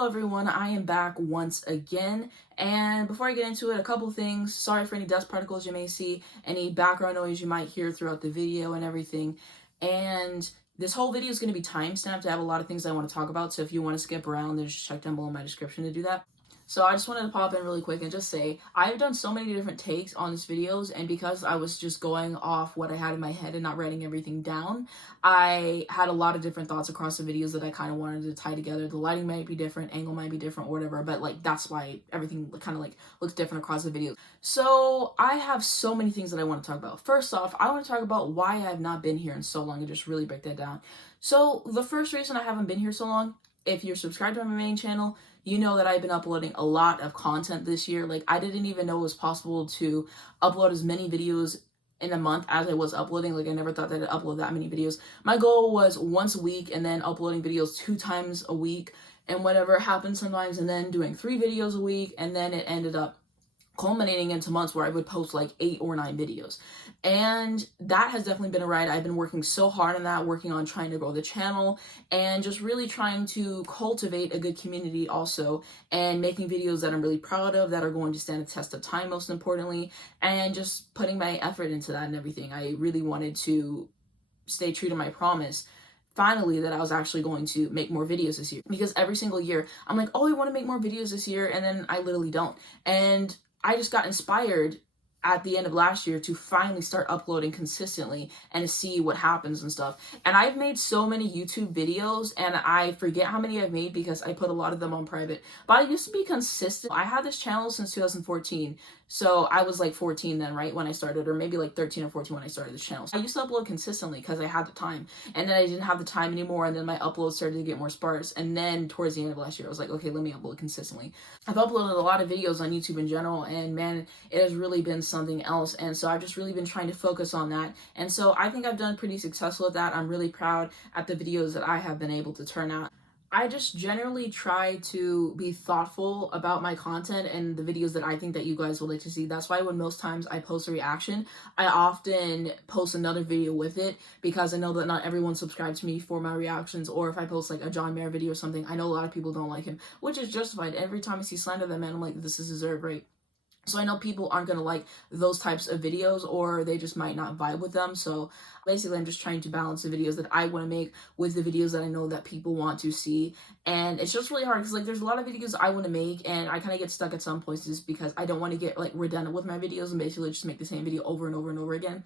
Hello everyone, I am back once again, and before I get into it, a couple things. Sorry for any dust particles you may see, any background noise you might hear throughout the video and everything. And this whole video is going to be time-stamped. I have a lot of things I want to talk about, so if you want to skip around, then just check down below in my description to do that. So I just wanted to pop in really quick and just say, I've done so many different takes on these videos, and because I was just going off what I had in my head and not writing everything down, I had a lot of different thoughts across the videos that I kind of wanted to tie together. The lighting might be different, angle might be different, whatever, but like that's why everything kind of like looks different across the videos. So I have so many things that I want to talk about. First off, I want to talk about why I have not been here in so long and just really break that down. So the first reason I haven't been here so long, if you're subscribed to my main channel, you know that I've been uploading a lot of content this year. Like, I didn't even know it was possible to upload as many videos in a month as I was uploading. Like, I never thought that I'd upload that many videos. My goal was once a week and then uploading videos 2 times a week and whatever happened sometimes, and then doing 3 videos a week, and then it ended up culminating into months where I would post like 8 or 9 videos. And that has definitely been a ride. I've been working so hard on that, working on trying to grow the channel and just really trying to cultivate a good community also, and making videos that I'm really proud of, that are going to stand the test of time most importantly, and just putting my effort into that and everything. I really wanted to stay true to my promise finally that I was actually going to make more videos this year, because every single year I'm like, oh, I want to make more videos this year, and then I literally don't. And I just got inspired at the end of last year to finally start uploading consistently and to see what happens and stuff. And I've made so many YouTube videos, and I forget how many I've made because I put a lot of them on private, but I used to be consistent. I had this channel since 2014. So I was like 14 then, right, when I started, or maybe like 13 or 14 when I started this channel. So I used to upload consistently because I had the time, and then I didn't have the time anymore, and then my uploads started to get more sparse. And then towards the end of last year, I was like, okay, let me upload consistently. I've uploaded a lot of videos on YouTube in general, and man, it has really been something else. And so I've just really been trying to focus on that. And so I think I've done pretty successful at that. I'm really proud at the videos that I have been able to turn out. I just generally try to be thoughtful about my content and the videos that I think that you guys would like to see. That's why when most times I post a reaction, I often post another video with it, because I know that not everyone subscribes to me for my reactions. Or if I post like a John Mayer video or something, I know a lot of people don't like him, which is justified. Every time I see slander that man, I'm like, this is deserved, right? So I know people aren't going to like those types of videos, or they just might not vibe with them. So basically, I'm just trying to balance the videos that I want to make with the videos that I know that people want to see. And it's just really hard because like there's a lot of videos I want to make, and I kind of get stuck at some places because I don't want to get like redundant with my videos and basically just make the same video over and over and over again.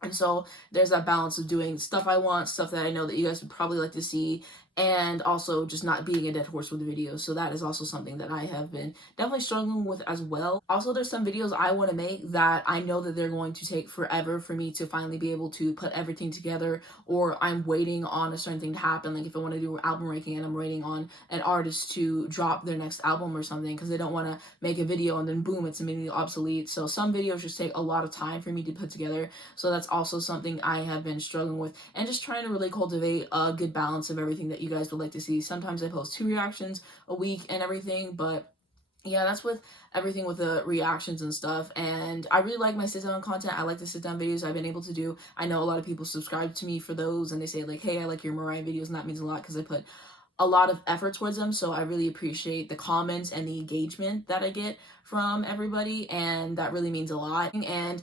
And so there's that balance of doing stuff I want, stuff that I know that you guys would probably like to see, and also just not being a dead horse with the videos. So that is also something that I have been definitely struggling with as well. Also, there's some videos I want to make that I know that they're going to take forever for me to finally be able to put everything together, or I'm waiting on a certain thing to happen. Like if I want to do album ranking and I'm waiting on an artist to drop their next album or something, because they don't want to make a video and then boom, it's immediately obsolete. So some videos just take a lot of time for me to put together. So that's also something I have been struggling with, and just trying to really cultivate a good balance of everything that you guys would like to see. Sometimes I post 2 reactions a week and everything, but yeah, that's with everything with the reactions and stuff. And I really like my sit down content. I like the sit down videos I've been able to do. I know a lot of people subscribe to me for those, and they say like, hey, I like your Mariah videos, and that means a lot because I put a lot of effort towards them. So I really appreciate the comments and the engagement that I get from everybody, and that really means a lot. And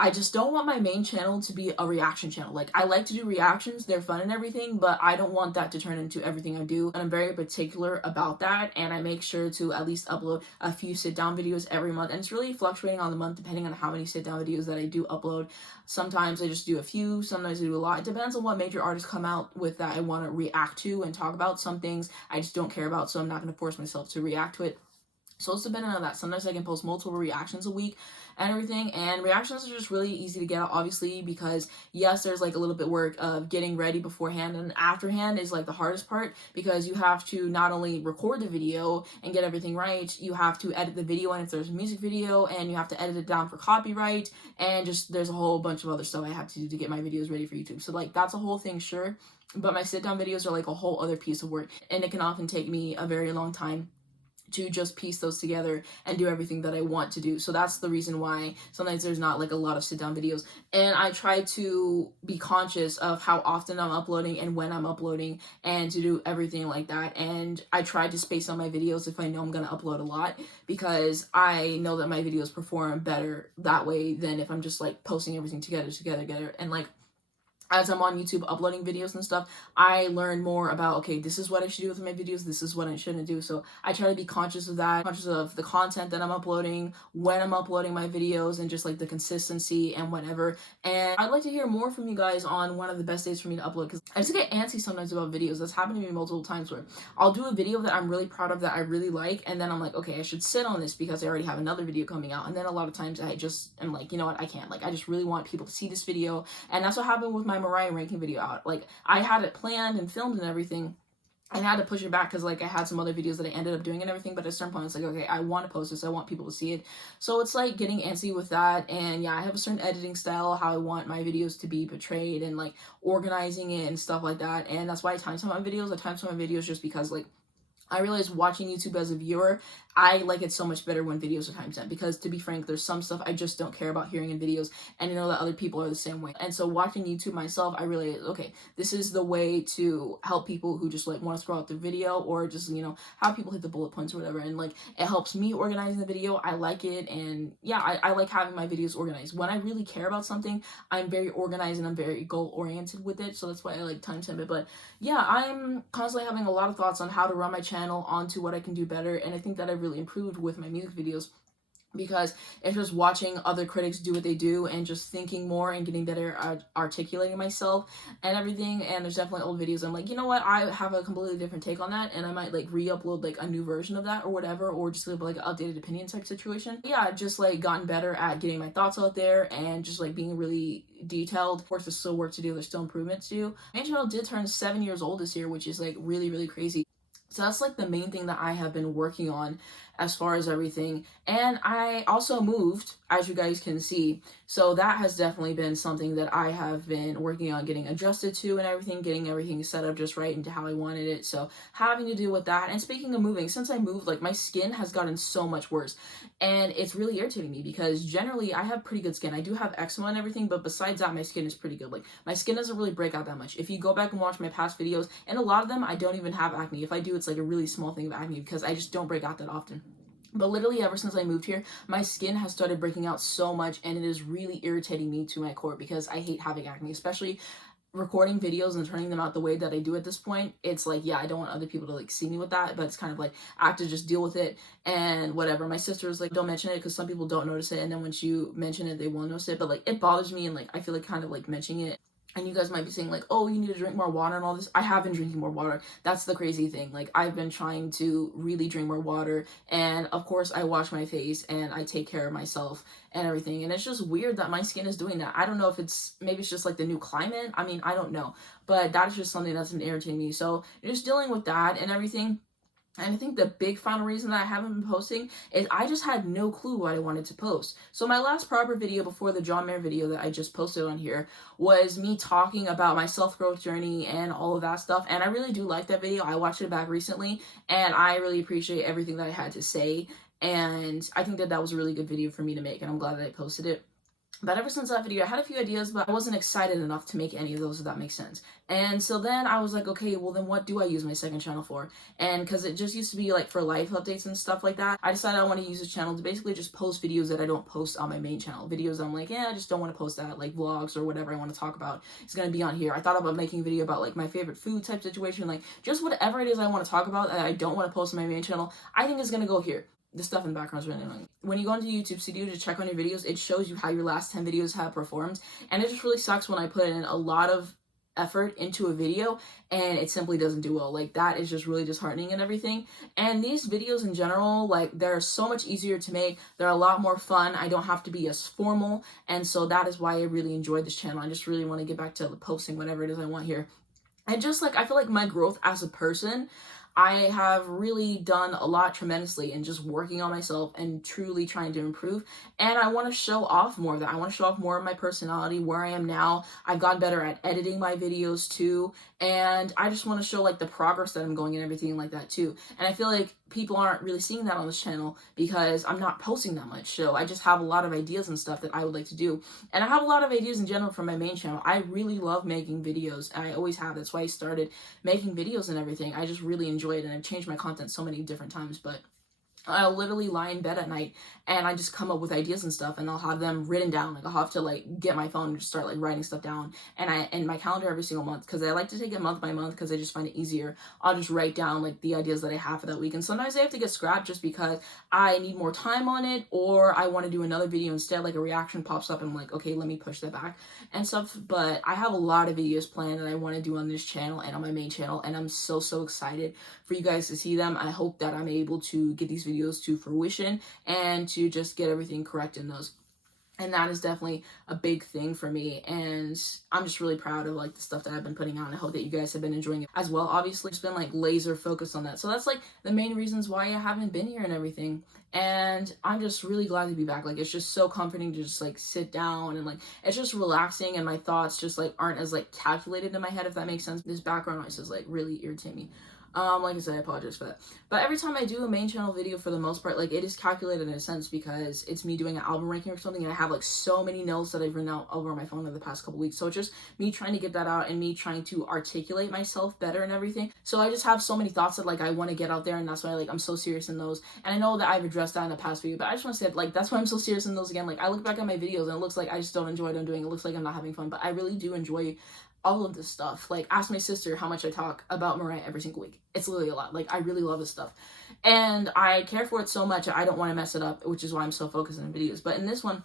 I just don't want my main channel to be a reaction channel. Like, I like to do reactions, they're fun and everything, but I don't want that to turn into everything I do. And I'm very particular about that, and I make sure to at least upload a few sit-down videos every month. And it's really fluctuating on the month depending on how many sit-down videos that I do upload. Sometimes I just do a few, sometimes I do a lot. It depends on what major artists come out with that I want to react to and talk about. Some things I just don't care about, so I'm not going to force myself to react to it. So it's dependent on that. Sometimes I can post multiple reactions a week and everything. And reactions are just really easy to get out, obviously, because yes, there's like a little bit work of getting ready beforehand, and afterhand is like the hardest part, because you have to not only record the video and get everything right, you have to edit the video, and if there's a music video, and you have to edit it down for copyright, and just there's a whole bunch of other stuff I have to do to get my videos ready for YouTube. So like that's a whole thing, sure, but my sit down videos are like a whole other piece of work, and it can often take me a very long time to just piece those together and do everything that I want to do. So that's the reason why sometimes there's not like a lot of sit down videos. And I try to be conscious of how often I'm uploading and when I'm uploading, and to do everything like that. And I try to space on my videos if I know I'm going to upload a lot, because I know that my videos perform better that way than if I'm just like posting everything together. And like, as I'm on YouTube uploading videos and stuff, I learn more about, okay, this is what I should do with my videos, this is what I shouldn't do. So I try to be conscious of that, conscious of the content that I'm uploading, when I'm uploading my videos, and just like the consistency and whatever. And I'd like to hear more from you guys on one of the best days for me to upload, because I just get antsy sometimes about videos. That's happened to me multiple times where I'll do a video that I'm really proud of, that I really like, and then I'm like, okay, I should sit on this because I already have another video coming out. And then a lot of times I just am like, you know what, I can't. Like, I just really want people to see this video. And that's what happened with my Mariah ranking video out. Like, I had it planned and filmed and everything, and I had to push it back because like I had some other videos that I ended up doing and everything, but at a certain point it's like, okay, I want to post this, I want people to see it. So it's like getting antsy with that. And yeah, I have a certain editing style, how I want my videos to be portrayed, and like organizing it and stuff like that. And that's why I timestamp my videos. I timestamp my videos just because like I realize watching YouTube as a viewer, I like it so much better when videos are timestamped, because to be frank, there's some stuff I just don't care about hearing in videos, and I know that other people are the same way. And so watching YouTube myself, I realize, okay, this is the way to help people who just like want to scroll out the video, or just, you know, how people hit the bullet points or whatever. And like, it helps me organizing the video. I like it. And yeah, I like having my videos organized. When I really care about something, I'm very organized and I'm very goal oriented with it. So that's why I like timestamp it. But yeah, I'm constantly having a lot of thoughts on how to run my channel, onto what I can do better. And I think that I've really improved with my music videos, because it's just watching other critics do what they do and just thinking more and getting better at articulating myself and everything. And there's definitely old videos I'm like, you know what, I have a completely different take on that, and I might like re-upload like a new version of that or whatever, or just like an updated opinion type situation. Yeah, I've just like gotten better at getting my thoughts out there and just like being really detailed. Of course, there's still work to do, there's still improvements to do. My channel did turn 7 years old this year, which is like really crazy. So that's like the main thing that I have been working on as far as everything. And I also moved, as you guys can see. So that has definitely been something that I have been working on getting adjusted to and everything, getting everything set up just right into how I wanted it. So having to do with that. And speaking of moving, since I moved, like my skin has gotten so much worse. And it's really irritating me, because generally I have pretty good skin. I do have eczema and everything, but besides that, my skin is pretty good. Like, my skin doesn't really break out that much. If you go back and watch my past videos, and a lot of them, I don't even have acne. If I do, it's like a really small thing of acne, because I just don't break out that often. But literally ever since I moved here, my skin has started breaking out so much, and it is really irritating me to my core, because I hate having acne, especially recording videos and turning them out the way that I do at this point. It's like, yeah, I don't want other people to like see me with that, but it's kind of like I have to just deal with it and whatever. My sister was like, don't mention it, because some people don't notice it, and then once you mention it, they will notice it. But like, it bothers me, and like I feel like kind of like mentioning it. And you guys might be saying like, oh, you need to drink more water and all this. I have been drinking more water. That's the crazy thing. Like, I've been trying to really drink more water. And of course, I wash my face and I take care of myself and everything. And it's just weird that my skin is doing that. I don't know if maybe it's just like the new climate. I mean, I don't know. But that is just something that's been irritating me. So just dealing with that and everything. And I think the big final reason that I haven't been posting is I just had no clue what I wanted to post. So my last proper video before the John Mayer video that I just posted on here was me talking about my self-growth journey and all of that stuff. And I really do like that video. I watched it back recently, and I really appreciate everything that I had to say. And I think that that was a really good video for me to make, and I'm glad that I posted it. But ever since that video, I had a few ideas, but I wasn't excited enough to make any of those, if that makes sense. And so then I was like, okay, well then what do I use my second channel for? And because it just used to be like for life updates and stuff like that, I decided I want to use this channel to basically just post videos that I don't post on my main channel. Videos I'm like, yeah, I just don't want to post that, like vlogs or whatever I want to talk about. It's going to be on here. I thought about making a video about like my favorite food type situation, like just whatever it is I want to talk about that I don't want to post on my main channel, I think is going to go here. The stuff in the background is really annoying. When you go into YouTube Studio to check on your videos, it shows you how your last 10 videos have performed. And it just really sucks when I put in a lot of effort into a video and it simply doesn't do well. Like, that is just really disheartening and everything. And these videos in general, like, they're so much easier to make. They're a lot more fun. I don't have to be as formal. And so that is why I really enjoyed this channel. I just really want to get back to posting whatever it is I want here. And just like, I feel like my growth as a person, I have really done a lot tremendously in just working on myself and truly trying to improve. And I want to show off more of that. I want to show off more of my personality, where I am now. I've gotten better at editing my videos too. And I just want to show like the progress that I'm going and everything like that too. And I feel like people aren't really seeing that on this channel because I'm not posting that much. So I just have a lot of ideas and stuff that I would like to do. And I have a lot of ideas in general for my main channel. I really love making videos, and I always have. That's why I started making videos and everything. I just really enjoy it, and I've changed my content so many different times. But I'll literally lie in bed at night and I just come up with ideas and stuff, and I'll have them written down. Like I'll have to like get my phone and just start like writing stuff down, and I in my calendar every single month, because I like to take it month by month because I just find it easier. I'll just write down like the ideas that I have for that week, and sometimes they have to get scrapped just because I need more time on it, or I want to do another video instead, like a reaction pops up and I'm like, okay, let me push that back and stuff. But I have a lot of videos planned that I want to do on this channel and on my main channel, and I'm so excited for you guys to see them. I hope that I'm able to get these videos to fruition and to just get everything correct in those. And that is definitely a big thing for me, and I'm just really proud of like the stuff that I've been putting out. I hope that you guys have been enjoying it as well. Obviously, just been like laser focused on that, so that's like the main reasons why I haven't been here and everything. And I'm just really glad to be back. Like, it's just so comforting to just like sit down, and like it's just relaxing, and my thoughts just like aren't as like calculated in my head, if that makes sense. This background noise is like really irritating me. Like I said, I apologize for that. But every time I do a main channel video, for the most part, like it is calculated in a sense because it's me doing an album ranking or something, and I have like so many notes that I've written out over my phone in the past couple weeks. So it's just me trying to get that out and me trying to articulate myself better and everything. So I just have so many thoughts that like I want to get out there, and that's why like I'm so serious in those. And I know that I've addressed that in the past video, but I just want to say like that's why I'm so serious in those again. Like I look back at my videos and it looks like I just don't enjoy what I'm doing. It looks like I'm not having fun, but I really do enjoy all of this stuff. Like, ask my sister how much I talk about Mariah every single week. It's literally a lot. Like, I really love this stuff, and I care for it so much. I don't want to mess it up, which is why I'm so focused on videos. But in this one,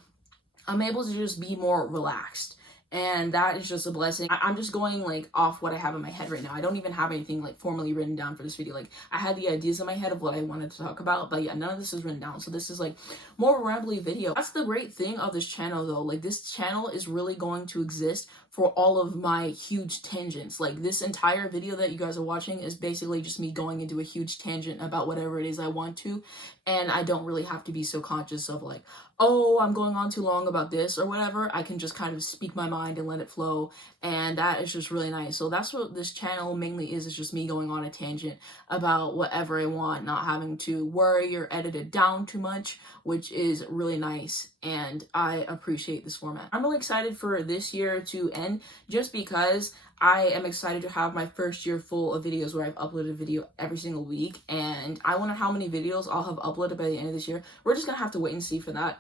I'm able to just be more relaxed, and that is just a blessing. I'm just going like off what I have in my head right now. I don't even have anything like formally written down for this video. Like, I had the ideas in my head of what I wanted to talk about, but yeah, none of this is written down. So this is like more of a rambly video. That's the great thing of this channel though. Like, this channel is really going to exist for all of my huge tangents. Like, this entire video that you guys are watching is basically just me going into a huge tangent about whatever it is I want to, and I don't really have to be so conscious of like, oh, I'm going on too long about this or whatever. I can just kind of speak my mind and let it flow, and that is just really nice. So that's what this channel mainly is just me going on a tangent about whatever I want, not having to worry or edit it down too much, which is really nice, and I appreciate this format. I'm really excited for this year to end, just because I am excited to have my first year full of videos where I've uploaded a video every single week, and I wonder how many videos I'll have uploaded by the end of this year. We're just gonna have to wait and see for that.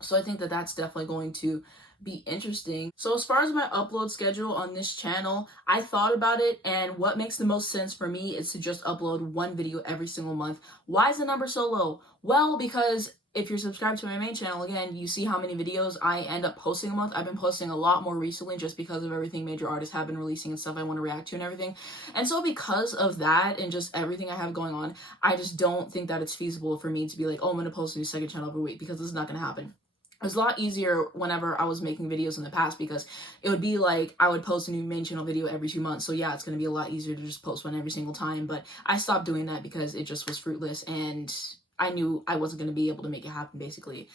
So I think that that's definitely going to be interesting. So as far as my upload schedule on this channel, I thought about it, and what makes the most sense for me is to just upload one video every single month. Why is the number so low? Well, because if you're subscribed to my main channel, again, you see how many videos I end up posting a month. I've been posting a lot more recently just because of everything major artists have been releasing and stuff I want to react to and everything. And so because of that and just everything I have going on, I just don't think that it's feasible for me to be like, oh, I'm going to post a new second channel every week, because this is not going to happen. It was a lot easier whenever I was making videos in the past, because it would be like I would post a new main channel video every 2 months. So yeah, it's going to be a lot easier to just post one every single time. But I stopped doing that because it just was fruitless, and I knew I wasn't going to be able to make it happen, basically.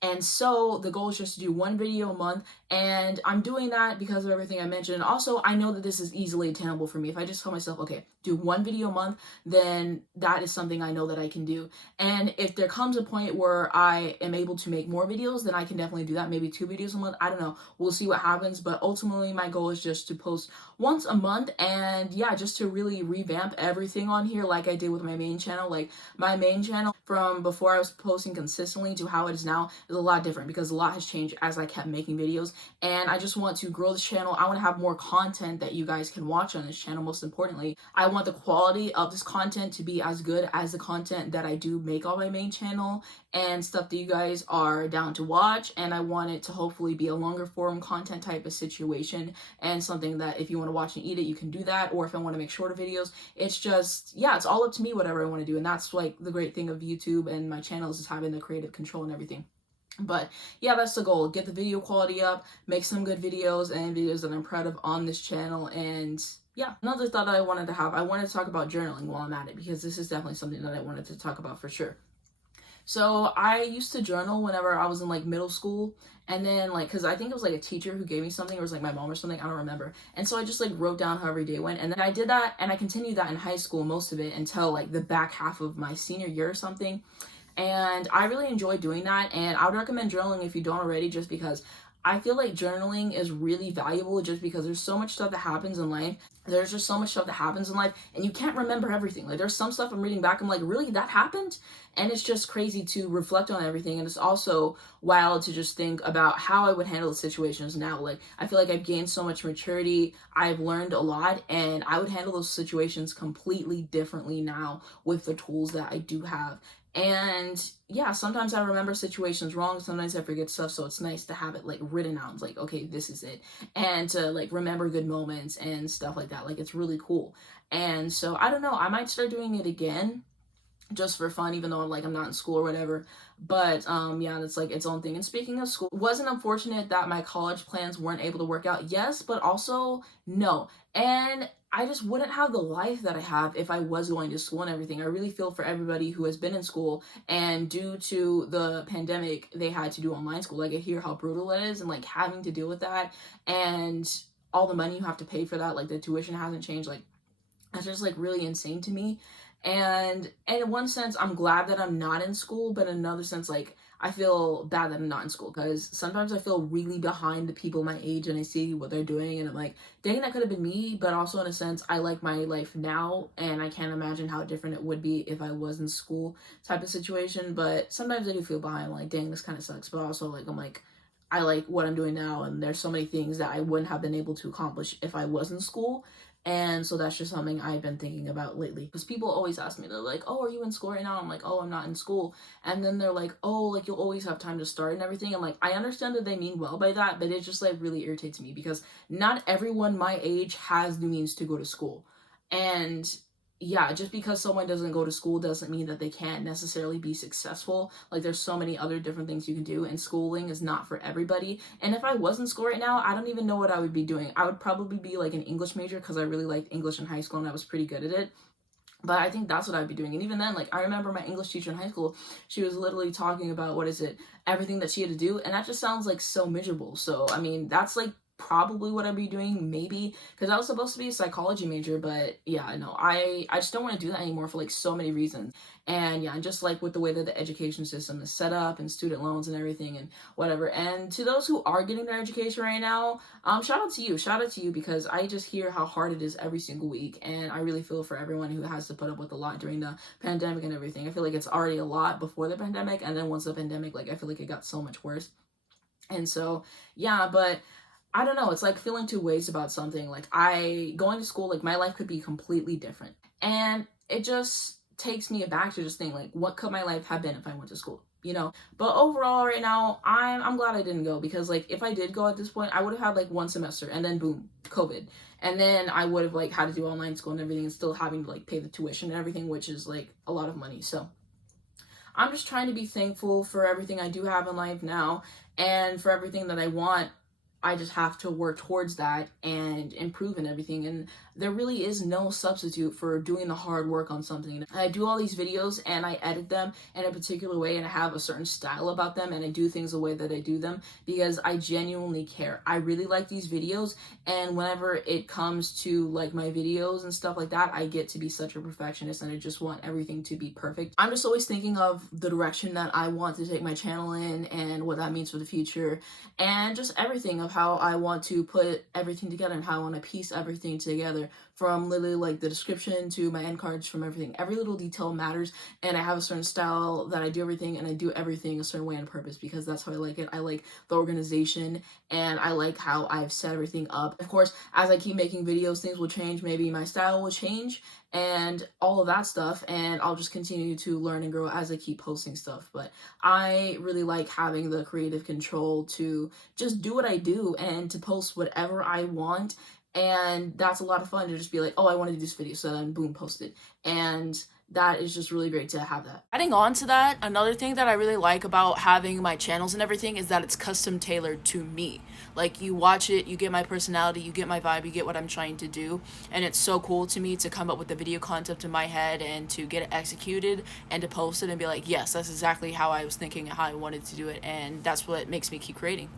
And so the goal is just to do one video a month, and I'm doing that because of everything I mentioned. And also, I know that this is easily attainable for me. If I just tell myself, okay, do one video a month, then that is something I know that I can do. And if there comes a point where I am able to make more videos, then I can definitely do that. Maybe 2 videos a month. I don't know. We'll see what happens. But ultimately, my goal is just to post once a month, and yeah, just to really revamp everything on here like I did with my main channel. Like, my main channel from before I was posting consistently to how it is now is a lot different, because a lot has changed as I kept making videos, and I just want to grow this channel. I want to have more content that you guys can watch on this channel. Most importantly, I want the quality of this content to be as good as the content that I do make on my main channel, and stuff that you guys are down to watch. And I want it to hopefully be a longer form content type of situation, and something that if you want to watch and eat it, you can do that. Or if I want to make shorter videos, it's just, yeah, it's all up to me, whatever I want to do. And that's like the great thing of YouTube and my channels, is having the creative control and everything. But yeah, that's the goal. Get the video quality up, make some good videos, and videos that I'm proud of on this channel. And yeah, another thought that I wanted to have, I wanted to talk about journaling while I'm at it, because this is definitely something that I wanted to talk about for sure. So I used to journal whenever I was in like middle school. And then like, cause I think it was like a teacher who gave me something, or it was like my mom or something, I don't remember. And so I just like wrote down how every day went. And then I did that and I continued that in high school, most of it until like the back half of my senior year or something. And I really enjoy doing that. And I would recommend journaling if you don't already, just because I feel like journaling is really valuable, just because there's so much stuff that happens in life. There's just so much stuff that happens in life, and you can't remember everything. Like, there's some stuff I'm reading back, I'm like, really, that happened? And it's just crazy to reflect on everything. And it's also wild to just think about how I would handle the situations now. Like, I feel like I've gained so much maturity, I've learned a lot, and I would handle those situations completely differently now with the tools that I do have. And yeah, sometimes I remember situations wrong, sometimes I forget stuff, so it's nice to have it like written out. It's like, okay, this is it. And to like remember good moments and stuff like that. Like, it's really cool. And so I don't know, I might start doing it again just for fun, even though like I'm not in school or whatever. But yeah, that's like its own thing. And speaking of school, wasn't unfortunate that my college plans weren't able to work out? Yes, but also no. And I just wouldn't have the life that I have if I was going to school and everything. I really feel for everybody who has been in school, and due to the pandemic they had to do online school. Like, I hear how brutal it is, and like having to deal with that, and all the money you have to pay for that. Like, the tuition hasn't changed. Like, that's just like really insane to me. And in one sense I'm glad that I'm not in school, but in another sense, like, I feel bad that I'm not in school, because sometimes I feel really behind the people my age, and I see what they're doing and I'm like, dang, that could have been me. But also in a sense, I like my life now, and I can't imagine how different it would be if I was in school, type of situation. But sometimes I do feel behind, like, dang, this kind of sucks. But also, like, I'm like, I like what I'm doing now, and there's so many things that I wouldn't have been able to accomplish if I was in school. And so that's just something I've been thinking about lately. Because people always ask me, they're like, oh, are you in school right now? I'm like, oh, I'm not in school. And then they're like, oh, like, you'll always have time to start and everything. I'm like, I understand that they mean well by that, but it just like really irritates me, because not everyone my age has the means to go to school. And yeah, just because someone doesn't go to school doesn't mean that they can't necessarily be successful. Like, there's so many other different things you can do, and schooling is not for everybody. And if I was in school right now, I don't even know what I would be doing. I would probably be like an English major, because I really liked English in high school and I was pretty good at it. But I think that's what I'd be doing. And even then, like, I remember my English teacher in high school, she was literally talking about, what is it, everything that she had to do. And that just sounds like so miserable. So, I mean, that's like probably what I'd be doing, maybe, because I was supposed to be a psychology major. But yeah, no, I just don't want to do that anymore for like so many reasons. And yeah, just like with the way that the education system is set up, and student loans and everything and whatever. And to those who are getting their education right now, shout out to you. Shout out to you, because I just hear how hard it is every single week. And I really feel for everyone who has to put up with a lot during the pandemic and everything. I feel like it's already a lot before the pandemic. And then once the pandemic, like, I feel like it got so much worse. And so, yeah, but I don't know. It's like feeling two ways about something. Like, going to school, like, my life could be completely different. And it just takes me aback to just think, like, what could my life have been if I went to school? You know? But overall, right now, I'm glad I didn't go, because like, if I did go at this point, I would have had like one semester, and then boom, COVID. And then I would have like had to do online school and everything, and still having to like pay the tuition and everything, which is like a lot of money. So I'm just trying to be thankful for everything I do have in life now, and for everything that I want. I just have to work towards that and improve and everything. And there really is no substitute for doing the hard work on something. I do all these videos and I edit them in a particular way, and I have a certain style about them, and I do things the way that I do them because I genuinely care. I really like these videos, and whenever it comes to like my videos and stuff like that, I get to be such a perfectionist, and I just want everything to be perfect. I'm just always thinking of the direction that I want to take my channel in, and what that means for the future, and just everything of how I want to put everything together, and how I want to piece everything together, from literally like the description to my end cards, from everything. Every little detail matters, and I have a certain style that I do everything, and I do everything a certain way on purpose, because that's how I like it. I like the organization, and I like how I've set everything up. Of course, as I keep making videos, things will change. Maybe my style will change and all of that stuff, and I'll just continue to learn and grow as I keep posting stuff. But I really like having the creative control to just do what I do and to post whatever I want. And that's a lot of fun to just be like, oh, I want to do this video, so then boom, post it. And that is just really great to have that. Adding on to that, another thing that I really like about having my channels and everything is that it's custom tailored to me. Like, you watch it, you get my personality, you get my vibe, you get what I'm trying to do, and it's so cool to me to come up with the video concept in my head and to get it executed and to post it and be like, yes, that's exactly how I was thinking and how I wanted to do it, and that's what makes me keep creating.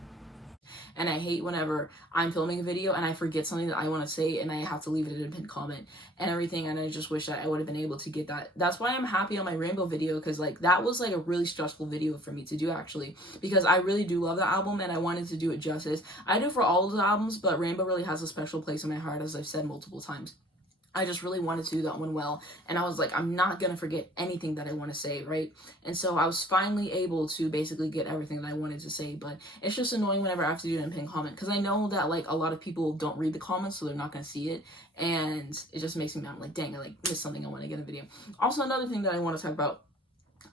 And I hate whenever I'm filming a video and I forget something that I want to say and I have to leave it in a pinned comment and everything, and I just wish that I would have been able to get that. That's why I'm happy on my Rainbow video, because like that was like a really stressful video for me to do, actually, because I really do love the album and I wanted to do it justice. I do for all of the albums, but Rainbow really has a special place in my heart, as I've said multiple times. I just really wanted to do that one well, and I was like, I'm not gonna forget anything that I want to say, right? And so I was finally able to basically get everything that I wanted to say, but it's just annoying whenever I have to do it in pinned comment, because I know that like a lot of people don't read the comments, so they're not gonna see it, and it just makes me mad. I'm like, dang, I like missed something I want to get in the video. Also, another thing that I want to talk about,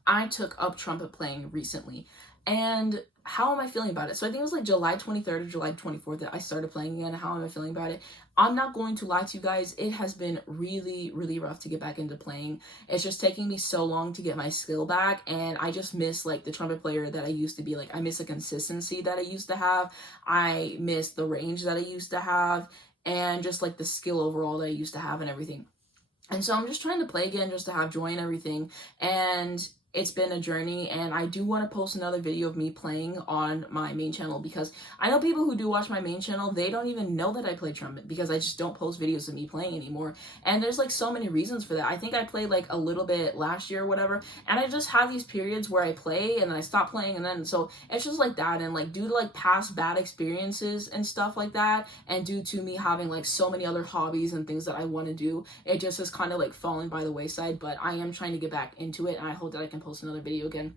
I took up trumpet playing recently, and how am I feeling about it? So I think it was like July 23rd or July 24th that I started playing again. How am I feeling about it? I'm not going to lie to you guys, it has been really, really rough to get back into playing. It's just taking me so long to get my skill back, and I just miss like the trumpet player that I used to be. Like, I miss the consistency that I used to have. I miss the range that I used to have, and just like the skill overall that I used to have and everything. And so I'm just trying to play again just to have joy and everything. And it's been a journey, and I do want to post another video of me playing on my main channel, because I know people who do watch my main channel, they don't even know that I play trumpet, because I just don't post videos of me playing anymore. And there's like so many reasons for that. I think I played like a little bit last year or whatever, and I just have these periods where I play and then I stop playing, and then so it's just like that. And like due to like past bad experiences and stuff like that, and due to me having like so many other hobbies and things that I want to do, it just has kind of like fallen by the wayside. But I am trying to get back into it, and I hope that I can post another video again.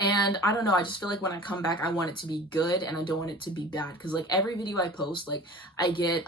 And I don't know, I just feel like when I come back, I want it to be good and I don't want it to be bad. Because like every video I post, like I get,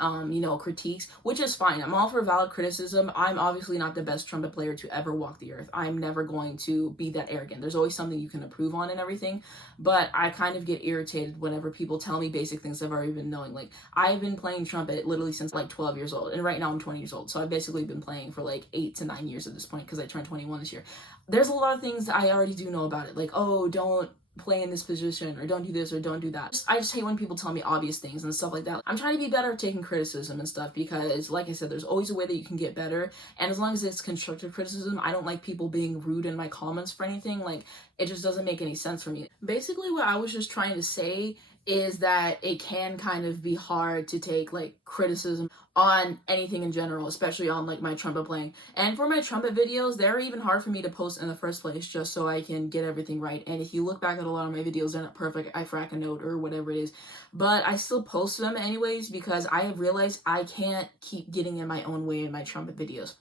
critiques, which is fine. I'm all for valid criticism. I'm obviously not the best trumpet player to ever walk the earth. I'm never going to be that arrogant. There's always something you can improve on and everything. But I kind of get irritated whenever people tell me basic things I've already been knowing. Like, I've been playing trumpet literally since like 12 years old. And right now I'm 20 years old. So I've basically been playing for like 8 to 9 years at this point, because I turned 21 this year. There's a lot of things that I already do know about it. Like, oh, don't play in this position, or don't do this, or don't do that. I just hate when people tell me obvious things and stuff like that. I'm trying to be better at taking criticism and stuff, because like I said, there's always a way that you can get better, and as long as it's constructive criticism, I don't like people being rude in my comments for anything. Like, it just doesn't make any sense for me. Basically, what I was just trying to say is that it can kind of be hard to take like criticism on anything in general, especially on like my trumpet playing. And for my trumpet videos, they're even hard for me to post in the first place, just so I can get everything right. And if you look back at a lot of my videos, they're not perfect. I frack a note or whatever it is, but I still post them anyways, because I have realized I can't keep getting in my own way in my trumpet videos.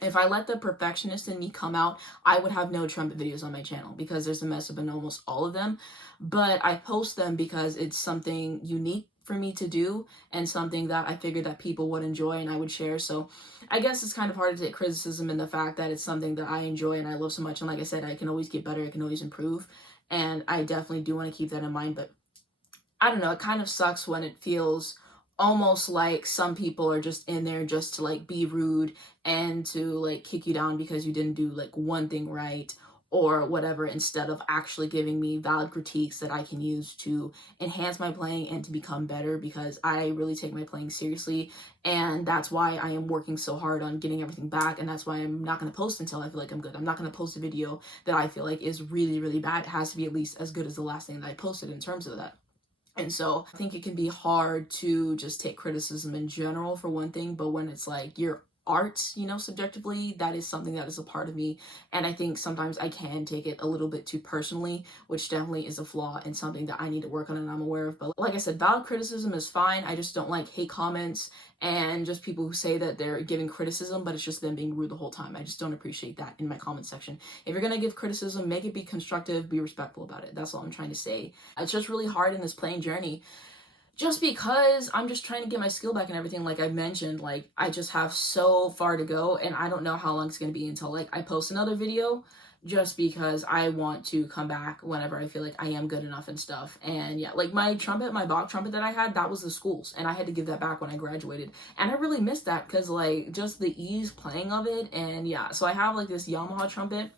If I let the perfectionist in me come out, I would have no trumpet videos on my channel, because there's a mess up in almost all of them. But I post them because it's something unique for me to do, and something that I figured that people would enjoy and I would share. So I guess it's kind of hard to take criticism in the fact that it's something that I enjoy and I love so much. And like I said, I can always get better, I can always improve. And I definitely do want to keep that in mind. But I don't know, it kind of sucks when it feels almost like some people are just in there just to like be rude and to like kick you down because you didn't do like one thing right or whatever, instead of actually giving me valid critiques that I can use to enhance my playing and to become better, because I really take my playing seriously, and that's why I am working so hard on getting everything back. And that's why I'm not going to post until I feel like I'm good. I'm not going to post a video that I feel like is really, really bad. It has to be at least as good as the last thing that I posted in terms of that. And so I think it can be hard to just take criticism in general, for one thing, but when it's like your art, subjectively, that is something that is a part of me. And I think sometimes I can take it a little bit too personally, which definitely is a flaw and something that I need to work on and I'm aware of. But like I said, valid criticism is fine. I just don't like hate comments and just people who say that they're giving criticism, but it's just them being rude the whole time. I just don't appreciate that in my comment section. If you're gonna give criticism, make it be constructive, be respectful about it. That's all I'm trying to say. It's just really hard in this playing journey just because I'm just trying to get my skill back and everything. Like I mentioned, like I just have so far to go, and I don't know how long it's going to be until like I post another video, just because I want to come back whenever I feel like I am good enough and stuff. And yeah, like my trumpet, my Bach trumpet that I had, that was the school's, and I had to give that back when I graduated, and I really missed that because like just the ease playing of it. And yeah, so I have like this Yamaha trumpet,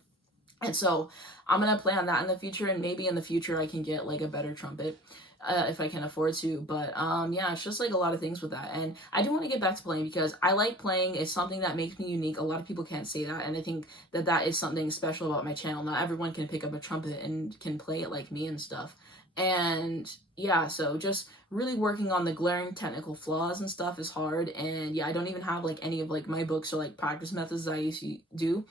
and so I'm gonna play on that in the future, and maybe in the future I can get like a better trumpet, if I can afford to. But yeah, it's just like a lot of things with that. And I do want to get back to playing because I like playing. It's something that makes me unique. A lot of people can't say that, and I think that that is something special about my channel. Not everyone can pick up a trumpet and can play it like me and stuff. And yeah, so just really working on the glaring technical flaws and stuff is hard. And yeah, I don't even have like any of like my books or like practice methods that I used to do,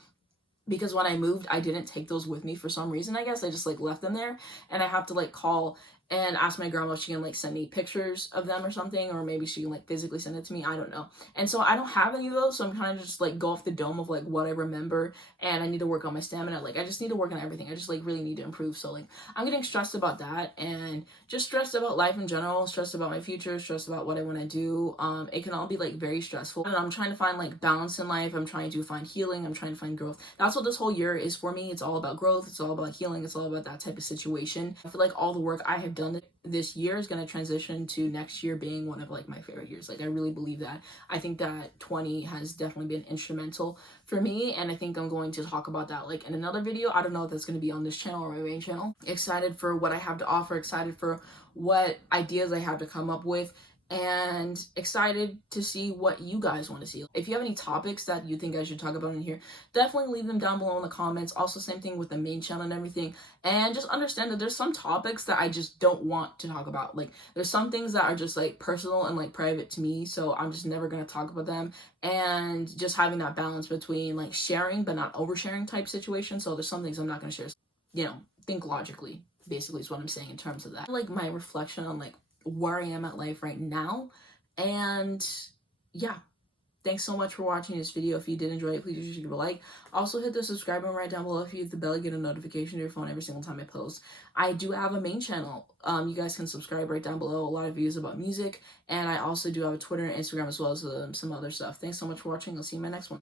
because when I moved, I didn't take those with me for some reason. I guess I just like left them there, and I have to like call and ask my grandma if she can like send me pictures of them or something, or maybe she can like physically send it to me. I don't know. And so I don't have any of those, so I'm trying to just like go off the dome of like what I remember, and I need to work on my stamina. Like I just need to work on everything. I just like really need to improve. So like I'm getting stressed about that, and just stressed about life in general, stressed about my future, stressed about what I want to do. It can all be like very stressful, and I'm trying to find like balance in life. I'm trying to find healing. I'm trying to find growth. That's what this whole year is for me. It's all about growth. It's all about healing. It's all about that type of situation. I feel like all the work I have done this year is going to transition to next year being one of like my favorite years. Like I really believe that. I think that 20 has definitely been instrumental for me, and I think I'm going to talk about that like in another video. I don't know if that's going to be on this channel or my main channel. Excited for what I have to offer, excited for what ideas I have to come up with, and excited to see what you guys want to see. If you have any topics that you think I should talk about in here, definitely leave them down below in the comments. Also, same thing with the main channel and everything. And just understand that there's some topics that I just don't want to talk about. Like there's some things that are just like personal and like private to me, so I'm just never going to talk about them. And just having that balance between like sharing but not oversharing type situation. So there's some things I'm not going to share. You know, think logically, basically is what I'm saying in terms of that. Like my reflection on like where I am at life right now. And yeah, thanks so much for watching this video. If you did enjoy it, please give it a like. Also hit the subscribe button right down below. If you hit the bell, you get a notification to your phone every single time I post. I do have a main channel. You guys can subscribe right down below. A lot of videos about music, and I also do have a Twitter and Instagram as well as some other stuff. Thanks so much for watching. I'll see you in my next one.